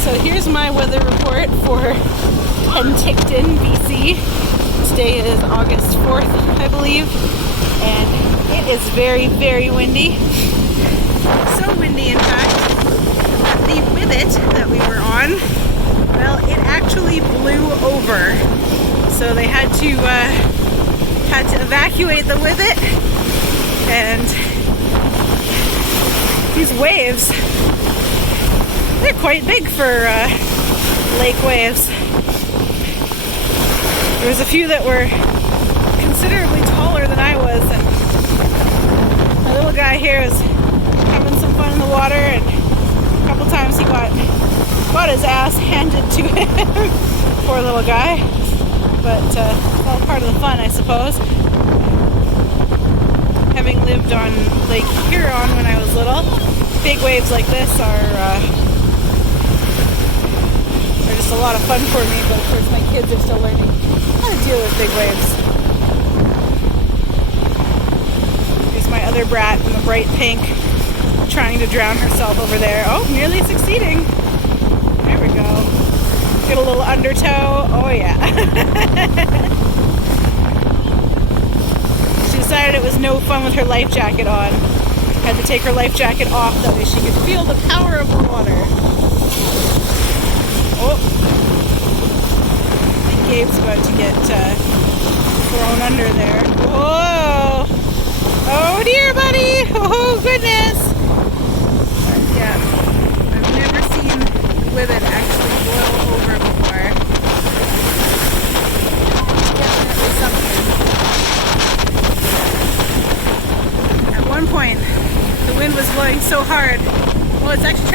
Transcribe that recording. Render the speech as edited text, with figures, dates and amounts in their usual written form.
So here's my weather report for Penticton, BC. Today is August 4th, I believe, and it is very, very windy. So windy, in fact, that the Wibit that we were on, well, it actually blew over. So they had to evacuate the Wibit, and these waves, they're quite big for lake waves. There was a few that were considerably taller than I was, and my little guy here is having some fun in the water, and a couple times he got his ass handed to him. Poor little guy. But it's all part of the fun, I suppose. Having lived on Lake Huron when I was little, big waves like this are just a lot of fun for me, but of course my kids are still learning how to deal with big waves. Here's my other brat in the bright pink, trying to drown herself over there. Oh, nearly succeeding. There we go. Get a little undertow. Oh yeah. She decided it was no fun with her life jacket on. Had to take her life jacket off, that way she could feel the power of the water. Oh, I think Gabe's about to get thrown under there. Whoa! Oh dear, buddy! Oh goodness! But yeah, I've never seen Wibit actually boil over before. Definitely something. At one point, the wind was blowing so hard. Well, it's actually